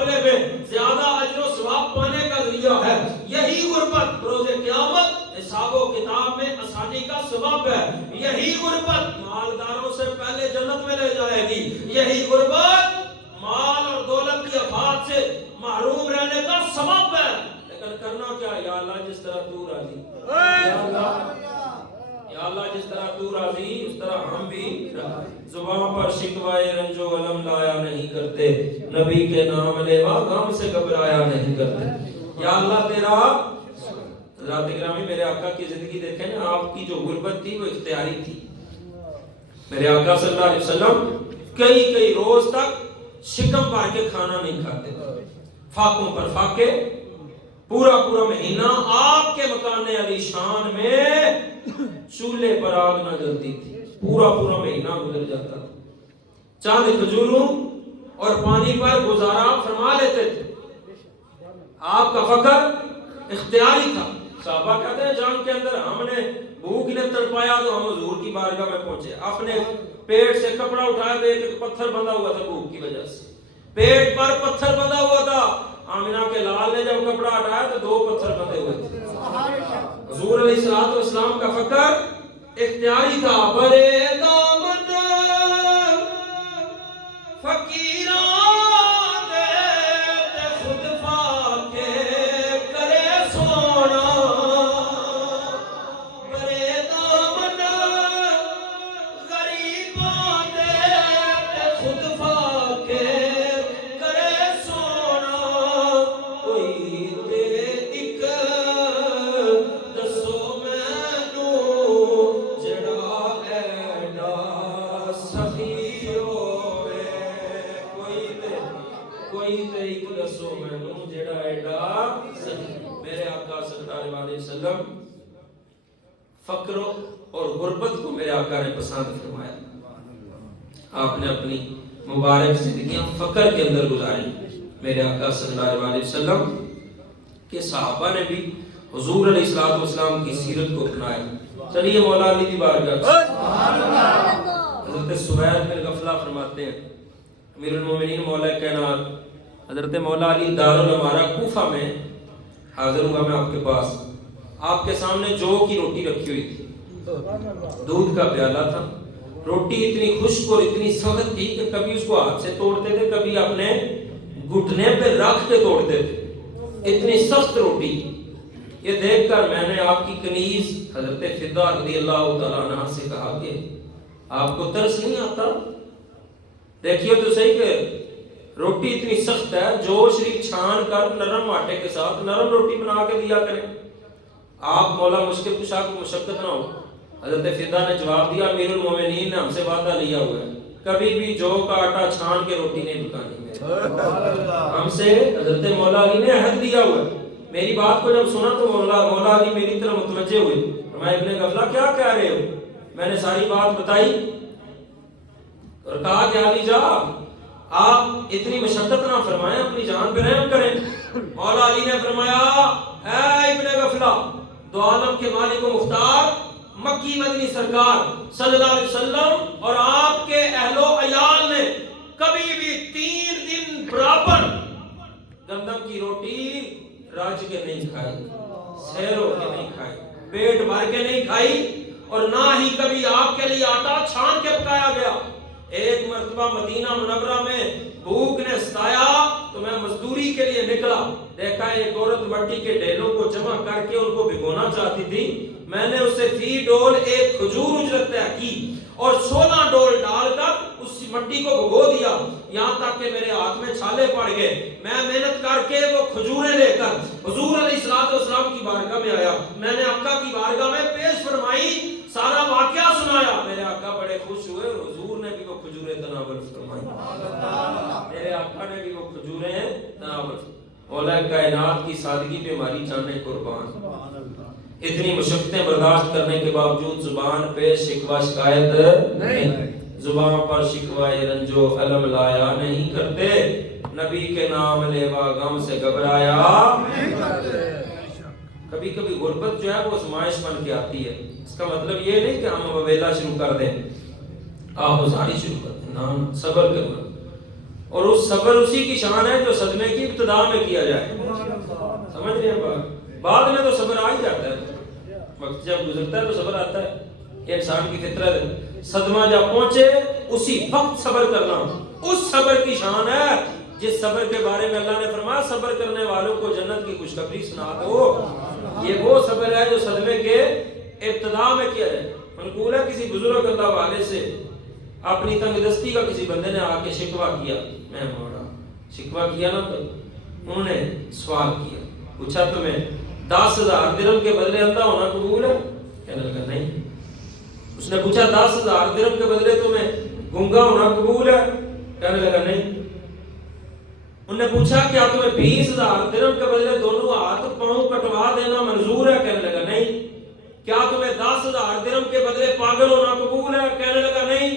مقابلے میں زیادہ اجر و ثواب پانے کا ذریعہ ہے. یہی غربت روز قیامت حساب و کتاب میں آسانی کا سبب ہے. یہی غربت مالداروں سے پہلے جنت میں لے جائے گی. یہی غربت مال اور دولت کی آفات سے محروم رہنے کا سبب ہے. لیکن کرنا کیا ہے؟ یا اللہ جس طرح تو راضی، یا اللہ جس طرح تو راضی اس طرح ہم بھی. زبان پر شکوائے رنج و غم لایا نہیں کرتے، نبی کے نام لیوا غم سے گھبرایا نہیں کرتے. یا اللہ تیرا. حضرات گرامی میرے آقا کی زندگی دیکھیں نا، آپ کی جو غربت تھی وہ اختیاری تھی. میرے آقا صلی اللہ علیہ وسلم کئی روز تک شکم بھر کے کھانا نہیں کھاتے، فاقوں پر فاقے. پورا مہینہ آپ کے مکان علی شان میں چولہے پر آگ نہ جلتی تھی. پورا مہینہ گزر جاتا تھا. چاند کھجوروں اور پانی پر گزارا فرما لیتے تھے. آپ کا فقر اختیاری تھا. صحابہ کہتے ہیں جان کے اندر ہم نے بھوک نے تڑپایا تو ہم حضور کی بارگاہ میں پہنچے. اپنے پیٹ سے کپڑا اٹھایا تو ایک پتھر بندھا ہوا تھا بھوک کی وجہ سے. پیٹ پر پتھر بندھا ہوا تھا. آمنہ کے لال نے جب کپڑا ہٹایا تو 2 پتھر بندھے ہوئے تھے. حضور علیہ الصلوۃ والسلام کا فقر اختیاری تھا. برے دامن فقیراں دے خود فاقے کرے سونا. برے دامن غریباں دے خود فاقے کرے سونا. کوئی تے ایک دسو مینوں جڑا ایڈا سخی ہوے. کوئی تے ایک دسو مینوں جڑا ایڈا سخی. میرے آقا صلی اللہ علیہ وسلم فقر اور غربت کو میرے آقا نے پسند فرمایا. آپ نے اپنی مبارک زندگیاں فقر کے اندر گزاری. میرے آقا صلی اللہ علیہ وسلم کے صحابہ نے بھی حضور علیہ الصلوۃ والسلام کی سیرت کو اپنایا. چلیے مولا علی کی بارگاہ. سبحان اللہ. حضرت سہیل بن غفلہ فرماتے ہیں امیر المومنین مولا کائنات حضرت مولا علی دارالامارہ کوفہ میں حاضر ہوا میں آپ کے پاس. آپ کے سامنے جو کی روٹی رکھی ہوئی تھی، دودھ کا پیالہ تھا. روٹی اتنی خشک اور اتنی سخت تھی کہ کبھی اس کو ہاتھ سے توڑتے تھے، کبھی اپنے گھٹنے پہ رکھ کے توڑتے تھے. اتنی سخت روٹی. یہ دیکھ کر میں نے آپ کی کنیز حضرت فضہ رضی اللہ تعالیٰ عنہ سے کہا کہ آپ کو ترس نہیں آتا؟ دیکھیے تو صحیح کہ روٹی اتنی سخت ہے، جو شریف چھان کر نرم آٹے کے ساتھ نرم روٹی بنا کے دیا کریں. آپ مولا مشکل کشا کو مشقت نہ ہو. حضرت فضہ نے جواب دیا امیر المومنین نے ہم سے وعدہ لیا ہوا ہے کبھی بھی جو کا آٹا چھان کے روٹی نہیں پکانی. ہم سے حضرت مولا علی نے عہد لیا ہوا ہے. میری بات کو جب سنا تو مولا علی میری طرف متوجہ ہوئے. فرمایا ابن غفلہ کیا کہہ رہے ہو؟ میں نے ساری بات بتائی اور کہا کہ علی جا آپ اتنی مشقت نہ فرمائیں، اپنی جان پہ رحم کریں. مولا علی نے فرمایا اے ابن غفلہ، دو عالم کے مالک و مختار مکی مدنی سرکار صلی اللہ علیہ وسلم اور آپ کے اہل و عیال نے کبھی بھی 3 دن برابر گندم کی روٹی راج کے نہیں کھائی، سیرو کے نہیں کھائی، پیٹ بھر کے نہیں کھائی، اور نہ ہی کبھی آپ کے لیے آٹا چھان کے پکایا گیا. ایک مرتبہ مدینہ منورہ میں بھوک نے ستایا تو میں مزدوری کے لیے نکلا. دیکھا ایک عورت مٹی کے ڈھیلوں کو جمع کر کے ان کو بھگونا چاہتی تھی. میں نے اسے فی ڈول ایک کھجور اجرت طے کی اور 16 ڈول ڈال کر اس مٹی کو بھگو دیا یہاں تک کہ میرے ہاتھ میں چھالے پڑ گئے. میں محنت کر کے وہ کھجوریں لے کر حضور علیہ الصلوۃ والسلام کی بارگاہ میں آیا. میں نے آقا کی بارگاہ میں پیش فرمائی، سارا واقعہ سنایا. میرے آقا بڑے خوش ہوئے اور حضور نے بھی وہ کھجوریں تناول فرمائی. میرے آقا نے بھی وہ کھجوریں تناول. مولا کائنات کی سادگی پہ ہماری جانیں قربان. اتنی مشقتیں برداشت کرنے کے باوجود زبان پہ شکوہ شکایت نہیں، زبان پر شکوہ رنج و الم لایا نہیں کرتے، نبی کے نام لیوا غم سے گھبرایا نہیں کرتے. کبھی کبھی غربت جو ہے وہ آزمائش بن کے آتی ہے. اس کا مطلب یہ نہیں کہ ہم ویلا شروع کر دیں، آہوزاری شروع کر دیں. نام صبر کرنا. اور اس صبر اسی کی شان ہے جو صدمے کی ابتدا میں کیا جائے. سمجھ رہے ہیں بات؟ بعد میں تو صبر آ ہی جاتا ہے، وقت جب گزرتا ہے تو صبر آتا ہے، یہ انسان کی فطرت ہے. صدمہ جب پہنچے اسی وقت صبر کرنا اس صبر کی شان ہے جس صبر کے بارے میں اللہ نے فرمایا صبر کرنے والوں کو جنت کی خوشخبری سنا دو. یہ وہ صبر ہے جو صدمے کے ابتدا میں کیا جائے. منقول ہے کسی بزرگ اللہ والے سے اپنی تنگ دستی کا کسی بندے نے آ کے شکوہ کیا، میں موڑا شکوہ کیا نا، تو انہوں نے سوال کیا، پوچھا تمہیں 10,000 درہم کے بدلے اندھا ہونا قبول ہے؟ کہنے لگا نہیں. اس نے پوچھا 10,000 درہم کے بدلے تمہیں گنگا ہونا قبول ہے؟ کہنے لگا نہیں. انہوں نے پوچھا کیا تمہیں 20,000 درہم کے بدلے دونوں ہاتھ پاؤں کٹوا دینا منظور ہے؟ کہنے لگا نہیں. کیا تمہیں 10,000 درہم کے بدلے پاگل ہونا قبول ہے؟ کہنے لگا نہیں.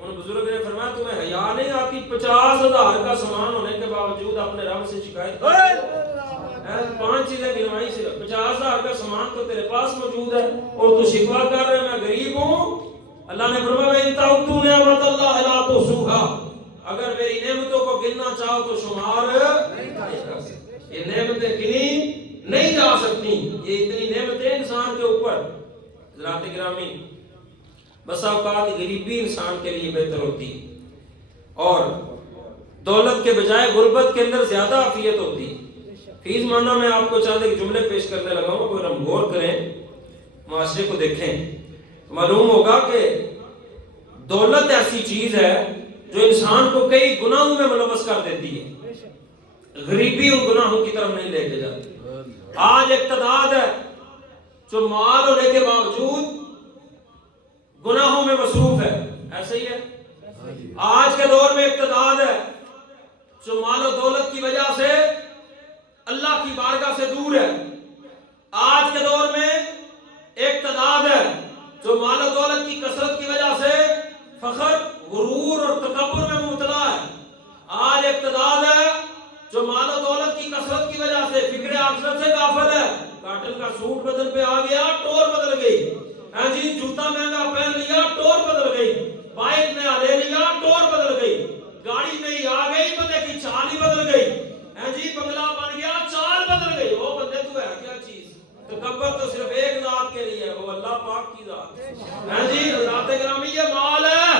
ان بزرگ نے فرمایا تمہیں حیا نہیں آتی 50,000 کا سامان ہونے کے باوجود اپنے رب سے شکایت کرتے؟ 5 چیزیں گنوائی، صرف 50,000 کا سامان تو تیرے پاس موجود ہے اور تو شکوہ کر رہے میں غریب ہوں. اللہ نے فرمایا ان تعدوا نعمت اللہ لا تحصوها، اگر میری نعمتوں کو گننا چاہو تو شمار نہیں کر سکتے. یہ نعمتیں گنی نہیں جا سکتی، یہ اتنی نعمتیں انسان کے اوپر. حضرات گرامی، بسا اوقات غریبی انسان کے لیے بہتر ہوتی اور دولت کے بجائے غربت کے اندر زیادہ عافیت ہوتی. فیض مانا میں آپ کو چند ایک جملے پیش کرنے لگا ہوں، اگر ہم غور کریں معاشرے کو دیکھیں معلوم ہوگا کہ دولت ایسی چیز ہے جو انسان کو کئی گناہوں میں ملوث کر دیتی ہے، غریبی ان گناہوں کی طرف نہیں لے کے جاتی. آج ایک تعداد ہے جو مال ہونے کے باوجود گناہوں میں مصروف ہے، ایسا ہی ہے. آج کے دور میں ایک تعداد ہے جو مال و دولت کی وجہ سے اللہ کی بارگاہ سے دور ہے. آج کے دور میں ایک تعداد ہے جو مال و دولت کی کثرت کی وجہ سے فخر، غرور اور تکبر میں مبتلا ہے. آج ایک تعداد ہے جو مال و دولت کی کثرت کی وجہ سے فکر آخرت سے غافل ہے. کاٹن کا سوٹ بدل پہ آ گیا، ٹور بدل گئی. ہاں جی، جوتا مہنگا پہن لیا، ٹور بدل گئی. بائک نیا لے لیا، ٹور بدل گئی. گاڑی نئی آ گئی، بندے کی چال ہی بدل گئی. ہاں جی، بنگلہ بن گیا، چال بدل گئی. وہ بندے تو ہے کیا چیز؟ تکبر تو صرف ایک ذات کے لیے ہے، وہ اللہ پاک کی ذات. ہاں جی حضرات گرامی، یہ مال ہے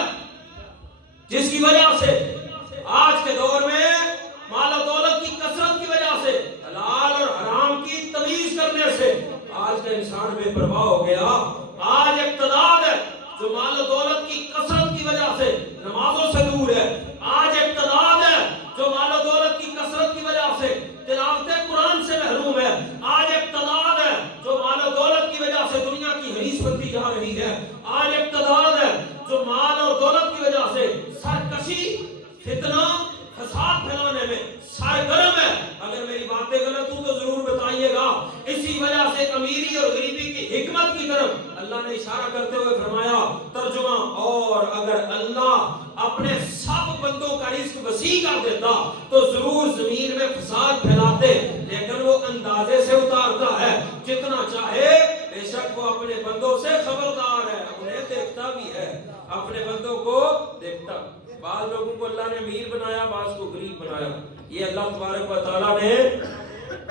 جس کی وجہ سے آج کے دور میں مال و دولت کی کثرت کی وجہ سے حلال اور حرام کی تمیز کرنے سے آج کا انسان بے پرواہ ہو گیا. آج ایک تعداد ہے جو مال و دولت کی کثرت کی وجہ سے نمازوں سے دور ہے. آج ایک تعداد ہے جو مال و دولت کی کثرت کی وجہ سے تلاوت قرآن سے محروم ہے. آج ایک تعداد ہے جو مال و دولت کی وجہ سے دنیا کی حریص بنتی جا رہی ہے. آج ایک تعداد ہے جو مال اور دولت کی وجہ سے سرکشی، فتنہ، فساد پھیلانے میں سرگرم ہے. اگر میری باتیں غلط ہوں تو ضرور بتائیے گا. اسی وجہ سے امیری اور غریبی کی حکمت کی طرف اللہ نے اشارہ کرتے ہوئے فرمایا ترجمہ، اور اگر اللہ اپنے سب بندوں کا رزق وسیع کر دیتا تو ضرور زمین میں فساد پھیلاتے، لیکن وہ اندازے سے اتارتا ہے جتنا چاہے. بے شک وہ اپنے بندوں سے خبردار ہے، انہیں دیکھتا بھی ہے، اپنے بندوں کو دیکھتا. بعض لوگوں کو اللہ نے امیر بنایا، بعض کو غریب بنایا. یہ اللہ تبارک و تعالیٰ نے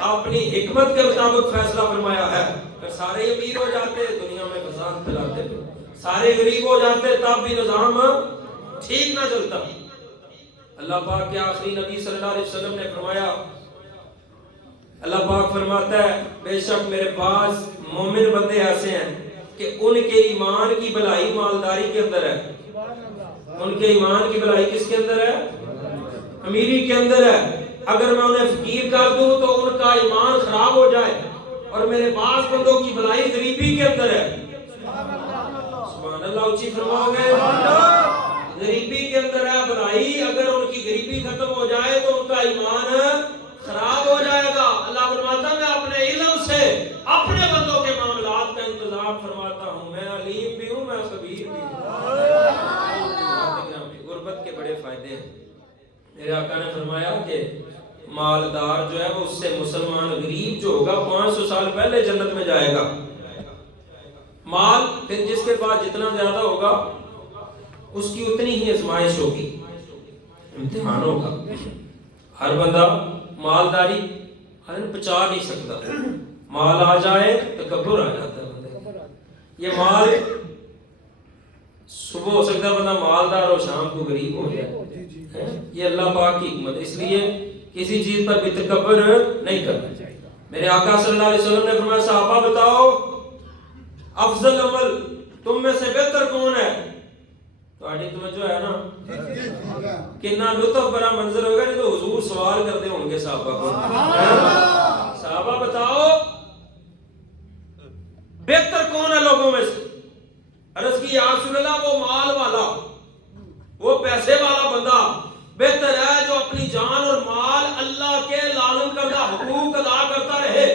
اپنی حکمت کے مطابق فیصلہ فرمایا ہے. اگر سارے امیر ہو جاتے دنیا میں فساد پھیلاتے، سارے غریب ہو جاتے تب بھی نظام ٹھیک نہ چلتا. اللہ پاک کے آخری نبی صلی اللہ علیہ وسلم نے فرمایا، اللہ پاک فرماتا ہے بے شک میرے پاس مومن بندے ایسے ہیں کہ ان کے ایمان کی بھلائی مالداری کے اندر ہے. ان کے ایمان کی بھلائی کس کے اندر ہے؟ امیری کے اندر ہے. اگر میں انہیں فقیر کر دوں تو ان کا ایمان خراب ہو جائے، اور میرے پاس بندوں کی بھلائی غریبی کے اندر ہے. سبحان اللہ، اونچی فرما گئے. غریبی کے اندر ہے بھلائی، اگر ان کی غریبی ختم ہو جائے تو ان کا ایمان خراب ہو جائے گا. اللہ فرماتا ہے میں اپنے علم سے اپنے بندوں کے معاملات کا انتظام فرماتا ہوں. میں علیم بھی ہوں، میں خبیر بھی ہوں. غربت کے بڑے فائدے ہیں. میرے آقا نے فرمایا کہ مالدار جو ہے وہ اس سے مسلمان غریب جو ہوگا 500 سال پہلے جنت میں جائے گا. مال پھر جس کے پاس جتنا زیادہ ہوگا اس کی اتنی ہی آزمائش ہوگی. امتحان ہوگا. ہر بندہ مالداری پچا نہیں سکتا. مال آ جائے تکبر آ جاتا ہے بندے. یہ مال صبح ہو سکتا ہے بندہ مالدار اور شام کو غریب ہو جائے. یہ اللہ پاک کی حکمت ہے. اس لیے کسی چیز پر بھی تکبر نہیں کرنا چاہیے. میرے آقا صلی اللہ علیہ وسلم نے فرمایا صحابہ بتاؤ افضل عمل تم میں سے بہتر کون ہے؟ تمہیں توجہ ہے نا؟ کتنا لطف بڑا منظر ہوگا نہیں تو حضور سوال کرتے ہوں گے صحابہ کو. صحابہ بتاؤ بہتر کون ہے لوگوں میں سے؟ عرض کی یا رسول اللہ وہ مال والا وہ پیسے والا بندہ بہتر ہے جو اپنی جان اور مال اللہ کے لازم کردہ حقوق ادا کرتا رہے،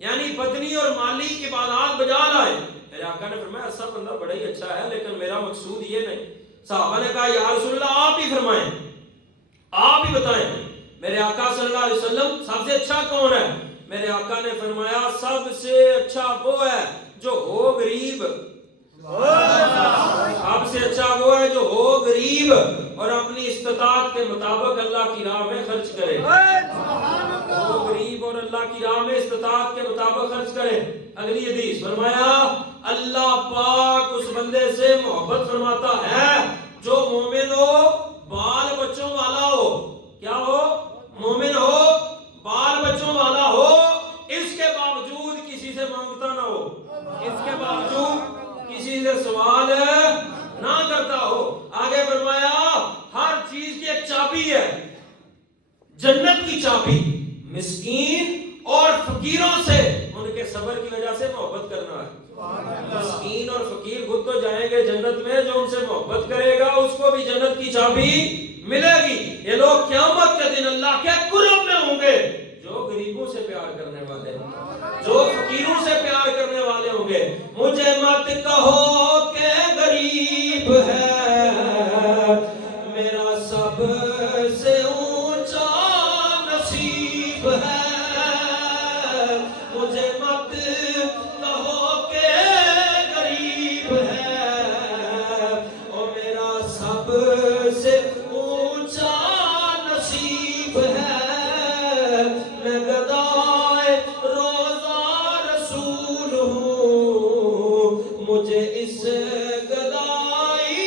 یعنی بدنی اور مالی عبادات بجا لائے. میرے آقا نے فرمایا ایسا بندہ بڑا ہی اچھا ہے، لیکن میرا مقصود یہ نہیں. صحابہ نے کہا یا رسول اللہ آپ ہی فرمائیں، آپ ہی بتائیں. میرے آقا صلی اللہ علیہ وسلم سب سے اچھا کون ہے؟ میرے آقا نے فرمایا سب سے اچھا وہ ہے جو ہو غریب. سب سے اچھا وہ ہے جو ہو غریب اور اپنی استطاعت کے مطابق اللہ کی راہ میں خرچ کرے. وہ غریب اور اللہ کی راہ میں استطاعت کے مطابق خرچ کرے. اگلی حدیث فرمایا اللہ پاک اس بندے سے محبت فرماتا ہے جو مومن ہو، بال بچوں والا ہو. کیا ہو؟ مومن ہو، بال بچوں والا ہو، اس کے باوجود کسی سے مانگتا نہ ہو، اس کے باوجود کسی سے سوال نہ کرتا ہو. آگے فرمایا ہر چیز کی ایک چابی ہے، جنت کی چابی مسکین اور فقیروں سے ان کے صبر کی وجہ سے محبت کرنا ہے. مسکین اور فقیر خود تو جائیں گے جنت میں، جو ان سے محبت کرے گا اس کو بھی جنت کی چابی ملے گی. یہ لوگ قیامت کے دن اللہ کے قرب میں ہوں گے جو غریبوں سے پیار کرنے والے ہوں گے، جو فقیروں سے پیار کرنے والے ہوں گے. مجھے مت کہو کہ غریب ہے میرا سب سے اونچا نصیب ہے. مجھے مت کہو کہ غریب ہے او میرا سب سے اونچا نصیب ہے. میں گدائے روزہ رسول ہوں، مجھے اس گدائی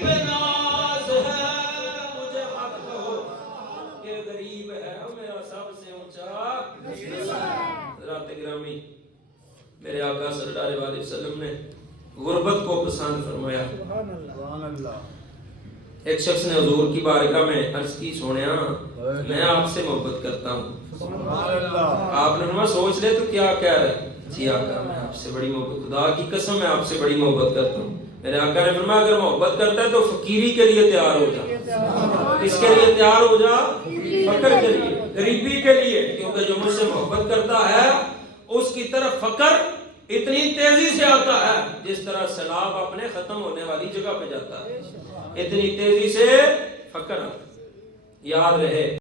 پہ ناز ہے. مجھے مت کہو کہ غریب ہے میرا سب سے اونچا نصیب ہے. حضرات گرامی، میرے آقا صلی اللہ علیہ وسلم نے غربت کو پسند فرمایا. ایک شخص نے حضور کی بارگاہ میں عرض کی سونیا میں آپ سے محبت کرتا ہوں. آپ نے فرمایا سوچ لے تو کیا کہہ رہے؟ جی آقا میں آپ سے بڑی محبت، خدا کی قسم میں آپ سے بڑی محبت کرتا ہوں. میرے آقا نے فرمایا اگر محبت کرتا ہے تو فقیری کے لیے تیار ہو جا. کس کے لیے تیار ہو جا؟ فقر کے لیے، غریبی کے لیے. کیونکہ جو مجھ سے محبت کرتا ہے اس کی طرف فقر اتنی تیزی سے آتا ہے جس طرح سیلاب اپنے ختم ہونے والی جگہ پہ جاتا ہے، اتنی تیزی سے فقر آتا ہے. یاد رہے